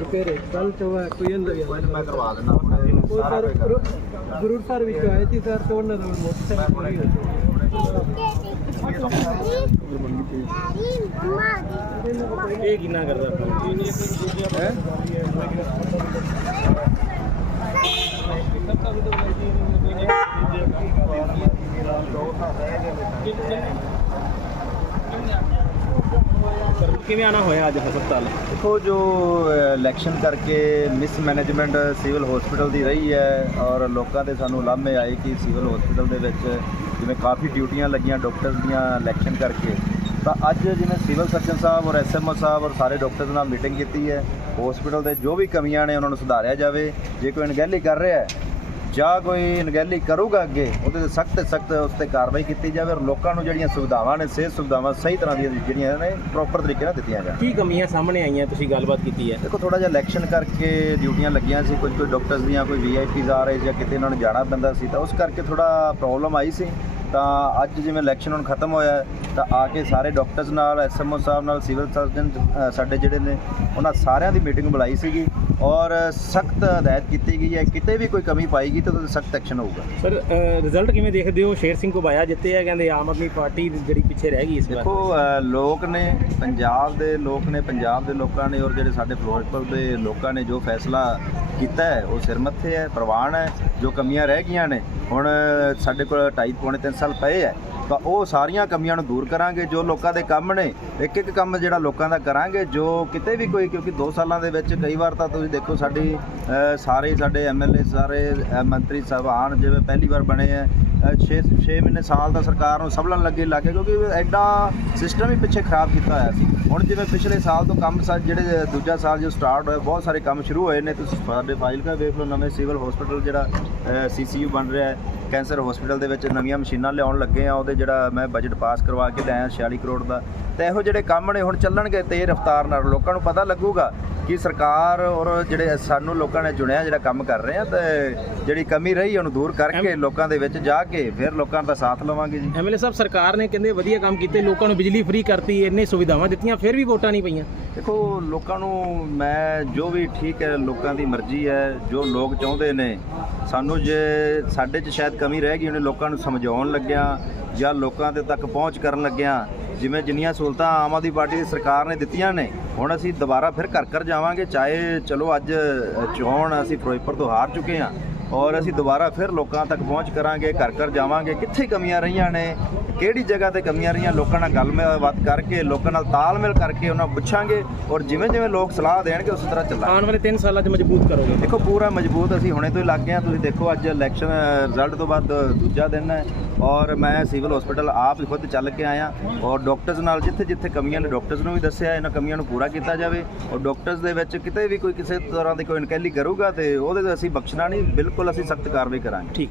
Repair ਕੱਲ ਚੋਵਾ ਕੋਈ ਅੰਦਰ ਹੀ ਮੈਂ ਕਰਵਾ ਦਿੰਦਾ। ਉਹ ਸਾਰਾ ਸਰ ਕੁਝ ਕਰ ਗੁਰੂ ਸਰ ਵਿੱਚ ਆਏ ਸੀ ਸਰ ਤੇ ਦਾ ਮੋਟਰਸਾਈਕਲ ਇਹ ਕਿੰਨਾ ਕਰਦਾ? ਹੈ? ਕਿਵੇਂ ਆਣਾ ਹੋਇਆ ਅੱਜ ਹਸਪਤਾਲ? ਦੇਖੋ, ਜੋ ਇਲੈਕਸ਼ਨ ਕਰਕੇ ਮਿਸਮੈਨੇਜਮੈਂਟ ਸਿਵਲ ਹਸਪੀਟਲ ਦੀ ਰਹੀ ਹੈ ਔਰ ਲੋਕਾਂ ਦੇ ਸਾਨੂੰ ਲਾਮੇ ਆਏ ਕਿ ਸਿਵਲ ਹਸਪੀਟਲ ਦੇ ਵਿੱਚ ਜਿਵੇਂ ਕਾਫੀ ਡਿਊਟੀਆਂ ਲੱਗੀਆਂ ਡਾਕਟਰਸ ਦੀਆਂ ਇਲੈਕਸ਼ਨ ਕਰਕੇ। ਤਾਂ ਅੱਜ ਜਿਵੇਂ ਸਿਵਲ ਸਰਜਨ ਸਾਹਿਬ ਔਰ ਐਸਐਮਓ ਸਾਹਿਬ ਔਰ ਸਾਰੇ ਡਾਕਟਰਸ ਨਾਲ ਮੀਟਿੰਗ ਕੀਤੀ ਹੈ। ਹਸਪੀਟਲ ਦੇ ਜੋ ਵੀ ਕਮੀਆਂ ਨੇ ਉਹਨਾਂ ਨੂੰ ਸੁਧਾਰਿਆ ਜਾਵੇ। ਜੇ ਕੋਈ ਅਣਗਹਿਲੀ ਕਰ ਰਿਹਾ ਹੈ ਜਾਂ ਕੋਈ ਅਣਗਹਿਲੀ ਕਰੂਗਾ ਅੱਗੇ ਉਹਦੇ ਤੇ ਸਖਤ ਸਖਤ ਉਸ ਤੇ ਕਾਰਵਾਈ ਕੀਤੀ ਜਾਵੇ ਔਰ ਲੋਕਾਂ ਨੂੰ ਜਿਹੜੀਆਂ ਸੁਵਿਧਾਵਾਂ ਨੇ ਸਿਹਤ ਸੁਵਿਧਾਵਾਂ ਸਹੀ ਤਰ੍ਹਾਂ ਦੀਆਂ ਜਿਹੜੀਆਂ ਨੇ ਪ੍ਰੋਪਰ ਤਰੀਕੇ ਨਾਲ ਦਿੱਤੀਆਂ ਜਾਣ। ਕੀ ਕਮੀਆਂ ਸਾਹਮਣੇ ਆਈਆਂ ਤੁਸੀਂ ਗੱਲਬਾਤ ਕੀਤੀ ਹੈ? ਦੇਖੋ ਥੋੜਾ ਜਿਹਾ ਇਲੈਕਸ਼ਨ ਕਰਕੇ ਡਿਊਟੀਆਂ ਲੱਗੀਆਂ ਸੀ ਕੁਝ ਕੁਝ ਡਾਕਟਰਸ ਦੀਆਂ ਕੋਈ ਵੀਆਈਪੀਜ਼ ਆ ਰਹੇ ਜਾਂ ਕਿਤੇ ਇਹਨਾਂ ਨੂੰ ਜਾਣਾ ਪੈਂਦਾ ਸੀ ਤਾਂ ਉਸ ਕਰਕੇ ਥੋੜਾ ਪ੍ਰੋਬਲਮ ਆਈ ਸੀ। ਤਾਂ ਅੱਜ ਜਿਵੇਂ ਇਲੈਕਸ਼ਨ ਹੁਣ ਖਤਮ ਹੋਇਆ ਤਾਂ ਆ ਕੇ ਸਾਰੇ ਡਾਕਟਰਸ ਨਾਲ ਐਸਐਮਓ ਸਾਹਿਬ ਨਾਲ ਸਿਵਲ ਸਰਜਨ ਸਾਡੇ ਜਿਹੜੇ ਨੇ ਉਹਨਾਂ ਸਾਰਿਆਂ ਦੀ ਮੀਟਿੰਗ ਬੁਲਾਈ ਸੀਗੀ। ਔਰ ਸਖਤ ਹਦਾਇਤ ਕੀਤੀ ਗਈ ਹੈ। ਕਿਤੇ ਵੀ ਕੋਈ ਕਮੀ ਪਾਈ ਗਈ ਤਾਂ ਉਹਦੇ ਸਖਤ ਐਕਸ਼ਨ ਹੋਊਗਾ। ਸਰ ਰਿਜ਼ਲਟ ਕਿਵੇਂ ਦੇਖਦੇ ਹੋ? ਸ਼ੇਰ ਸਿੰਘ ਘੁਬਾਇਆ ਜਿੱਤੇ ਆ ਕਹਿੰਦੇ ਆਮ ਆਦਮੀ ਪਾਰਟੀ ਜਿਹੜੀ ਪਿੱਛੇ ਰਹਿ ਗਈ ਇਸ ਵਾਰ। ਦੇਖੋ ਲੋਕ ਨੇ ਪੰਜਾਬ ਦੇ ਲੋਕ ਨੇ ਪੰਜਾਬ ਦੇ ਲੋਕਾਂ ਨੇ ਔਰ ਜਿਹੜੇ ਸਾਡੇ ਫਿਰੋਜ਼ਪੁਰ ਦੇ ਲੋਕਾਂ ਨੇ ਜੋ ਫੈਸਲਾ ਕੀਤਾ ਹੈ ਉਹ ਸਿਰ ਮੱਥੇ ਹੈ ਪ੍ਰਵਾਨ ਹੈ ਜੋ ਕਮੀਆਂ ਰਹਿ ਗਈਆਂ ਨੇ ਹੁਣ ਸਾਡੇ ਕੋਲ ਢਾਈ ਪੌਣੇ 3 ਸਾਲ ਪਏ ਹੈ ਤਾਂ ਉਹ ਸਾਰੀਆਂ ਕਮੀਆਂ ਨੂੰ ਦੂਰ ਕਰਾਂਗੇ ਜੋ ਲੋਕਾਂ ਦੇ ਕੰਮ ਨੇ ਇੱਕ ਇੱਕ ਕੰਮ ਜਿਹੜਾ ਲੋਕਾਂ ਦਾ ਕਰਾਂਗੇ ਜੋ ਕਿਤੇ ਵੀ ਕੋਈ ਕਿਉਂਕਿ 2 ਸਾਲਾਂ ਦੇ ਵਿੱਚ ਕਈ ਵਾਰ ਤਾਂ ਤੁਸੀਂ ਦੇਖੋ ਸਾਡੀ ਸਾਰੇ ਸਾਡੇ ਐਮਐਲਏ ਸਾਰੇ ਅ, ਮੰਤਰੀ ਸਾਹਿਬਾਨ ਜਿਵੇਂ ਪਹਿਲੀ ਵਾਰ ਬਣੇ ਹੈ 6 6 ਮਹੀਨੇ ਸਾਲ ਦਾ ਸਰਕਾਰ ਨੂੰ ਸੰਭਲਣ ਲੱਗੇ ਲੱਗੇ, ਕਿਉਂਕਿ ਐਡਾ ਸਿਸਟਮ ਹੀ ਪਿੱਛੇ ਖਰਾਬ ਕੀਤਾ ਹੋਇਆ ਸੀ। ਹੁਣ ਜਿਵੇਂ ਪਿਛਲੇ ਸਾਲ ਤੋਂ ਕੰਮ ਸਾ ਜਿਹੜੇ ਦੂਜਾ ਸਾਲ ਜੋ ਸਟਾਰਟ ਹੋਇਆ, ਬਹੁਤ ਸਾਰੇ ਕੰਮ ਸ਼ੁਰੂ ਹੋਏ ਨੇ। ਤੁਸੀਂ ਸਾਡੇ ਫਾਈਲ ਕਾ ਵੇਖ ਲਓ, ਨਵੇਂ ਸਿਵਲ ਹਸਪੀਟਲ ਜਿਹੜਾ ਸੀਸੀਯੂ ਬਣ ਰਿਹਾ ਹੈ। ਕੈਂਸਰ ਹਸਪੀਟਲ ਦੇ ਵਿੱਚ ਨਵੀਆਂ ਮਸ਼ੀਨਾਂ ਲਿਆਉਣ ਲੱਗੇ ਆ, ਉਹਦੇ ਜਿਹੜਾ ਮੈਂ ਬਜਟ ਪਾਸ ਕਰਵਾ ਕੇ ਲਿਆਇਆ 46 ਕਰੋੜ ਦਾ। ਤੇ ਇਹੋ ਜਿਹੜੇ ਕੰਮ ਨੇ, ਹੁਣ ਚੱਲਣਗੇ ਤੇਜ਼ ਰਫ਼ਤਾਰ ਨਾਲ, ਲੋਕਾਂ ਨੂੰ ਪਤਾ ਲੱਗੂਗਾ ਕਿ ਸਰਕਾਰ ਔਰ ਜਿਹੜੇ ਸਾਨੂੰ ਲੋਕਾਂ ਨੇ ਚੁਣਿਆ ਜਿਹੜਾ ਕੰਮ ਕਰ ਰਹੇ ਆ ਤੇ ਜਿਹੜੀ ਕਮੀ ਰਹੀ ਉਹਨੂੰ ਦੂਰ ਕਰਕੇ ਲੋਕਾਂ ਦੇ ਵਿੱਚ ਜਾ ਕੇ ਫਿਰ ਲੋਕਾਂ ਦਾ ਸਾਥ ਲਵਾਂਗੇ ਜੀ। ਐਮਐਲਏ ਸਾਹਿਬ ਸਰਕਾਰ ਨੇ ਕਹਿੰਦੇ ਵਧੀਆ ਕੰਮ ਕੀਤੇ ਲੋਕਾਂ ਨੂੰ ਬਿਜਲੀ ਫ੍ਰੀ ਕਰਤੀ ਇੰਨੇ ਸੁਵਿਧਾਵਾਂ ਦਿੱਤੀਆਂ ਫਿਰ ਵੀ ਵੋਟਾਂ ਨਹੀਂ ਪਈਆਂ। ਦੇਖੋ ਲੋਕਾਂ ਨੂੰ ਮੈਂ ਜੋ ਵੀ ਠੀਕ ਹੈ ਲੋਕਾਂ ਦੀ ਮਰਜ਼ੀ ਹੈ ਜੋ ਲੋਕ ਚਾਹੁੰਦੇ ਨੇ ਸਾਨੂੰ ਜੇ ਸਾਡੇ 'ਚ ਸ਼ਾਇਦ ਕਮੀ ਰਹਿ ਗਈ ਉਹਨੇ ਲੋਕਾਂ ਨੂੰ ਸਮਝਾਉਣ ਲੱਗਿਆ ਜਾਂ ਲੋਕਾਂ ਦੇ ਤੱਕ ਪਹੁੰਚ ਕਰਨ ਲੱਗਿਆ ਜਿਵੇਂ ਜਿੰਨੀਆਂ ਸਹੂਲਤਾਂ ਆਮ ਆਦਮੀ ਪਾਰਟੀ ਦੀ ਸਰਕਾਰ ਨੇ ਦਿੱਤੀਆਂ ਨੇ, ਹੁਣ ਅਸੀਂ ਦੁਬਾਰਾ ਫਿਰ ਘਰ ਘਰ ਜਾਵਾਂਗੇ, ਚਾਹੇ ਚਲੋ ਅੱਜ ਚੋਣ ਅਸੀਂ ਫਿਰੋਜ਼ਪੁਰ ਤੋਂ ਹਾਰ ਚੁੱਕੇ ਹਾਂ ਔਰ ਅਸੀਂ ਦੁਬਾਰਾ ਫਿਰ ਲੋਕਾਂ ਤੱਕ ਪਹੁੰਚ ਕਰਾਂਗੇ ਘਰ ਘਰ ਜਾਵਾਂਗੇ। ਕਿੱਥੇ ਕਮੀਆਂ ਰਹੀਆਂ ਨੇ? ਕਿਹੜੀ ਜਗ੍ਹਾ ਤੇ ਕਮੀਆਂ ਰਹੀਆਂ? ਲੋਕਾਂ ਨਾਲ ਗੱਲਬਾਤ ਕਰਕੇ ਲੋਕਾਂ ਨਾਲ ਤਾਲਮੇਲ ਕਰਕੇ ਉਹਨਾਂ ਪੁੱਛਾਂਗੇ ਔਰ ਜਿਵੇਂ ਜਿਵੇਂ ਲੋਕ ਸਲਾਹ ਦੇਣਗੇ ਉਸੇ ਤਰ੍ਹਾਂ ਚੱਲਾਂਗੇ। ਆਉਣ ਵਾਲੇ 3 ਸਾਲਾਂ 'ਚ ਮਜ਼ਬੂਤ ਕਰੋਗੇ। ਦੇਖੋ ਪੂਰਾ ਮਜ਼ਬੂਤ ਅਸੀਂ ਹੁਣੇ ਤੋਂ ਹੀ ਲੱਗ ਗਏ ਹਾਂ। ਤੁਸੀਂ ਦੇਖੋ ਅੱਜ ਇਲੈਕਸ਼ਨ ਰਿਜ਼ਲਟ ਤੋਂ ਬਾਅਦ ਦੂਜਾ ਦਿਨ ਹੈ। ਔਰ ਮੈਂ ਸਿਵਲ ਹਸਪੀਟਲ ਆਪ ਹੀ ਖੁਦ ਚੱਲ ਕੇ ਆਇਆ। ਔਰ ਡਾਕਟਰਸ ਨਾਲ ਜਿੱਥੇ ਜਿੱਥੇ ਕਮੀਆਂ ਨੇ ਡਾਕਟਰਸ ਨੂੰ ਵੀ ਦੱਸਿਆ ਇਹਨਾਂ ਕਮੀਆਂ ਨੂੰ ਪੂਰਾ ਕੀਤਾ ਜਾਵੇ। ਔਰ ਡਾਕਟਰਸ ਦੇ ਵਿੱਚ ਕਿਤੇ ਵੀ ਕੋਈ ਕਿਸੇ ਤਰ੍ਹਾਂ ਦੀ ਕੋਈ ਅਣਕਹਿਲੀ ਕਰੂਗਾ ਤੇ ਉਹਦੇ ਤੇ ਅਸੀਂ ਬਖਸ਼ਣਾ ਨਹੀਂ ਬਿਲਕੁਲ ਅਸੀਂ ਸਖਤ ਕਾਰਵਾਈ ਕਰਾਂਗੇ। ਠੀਕ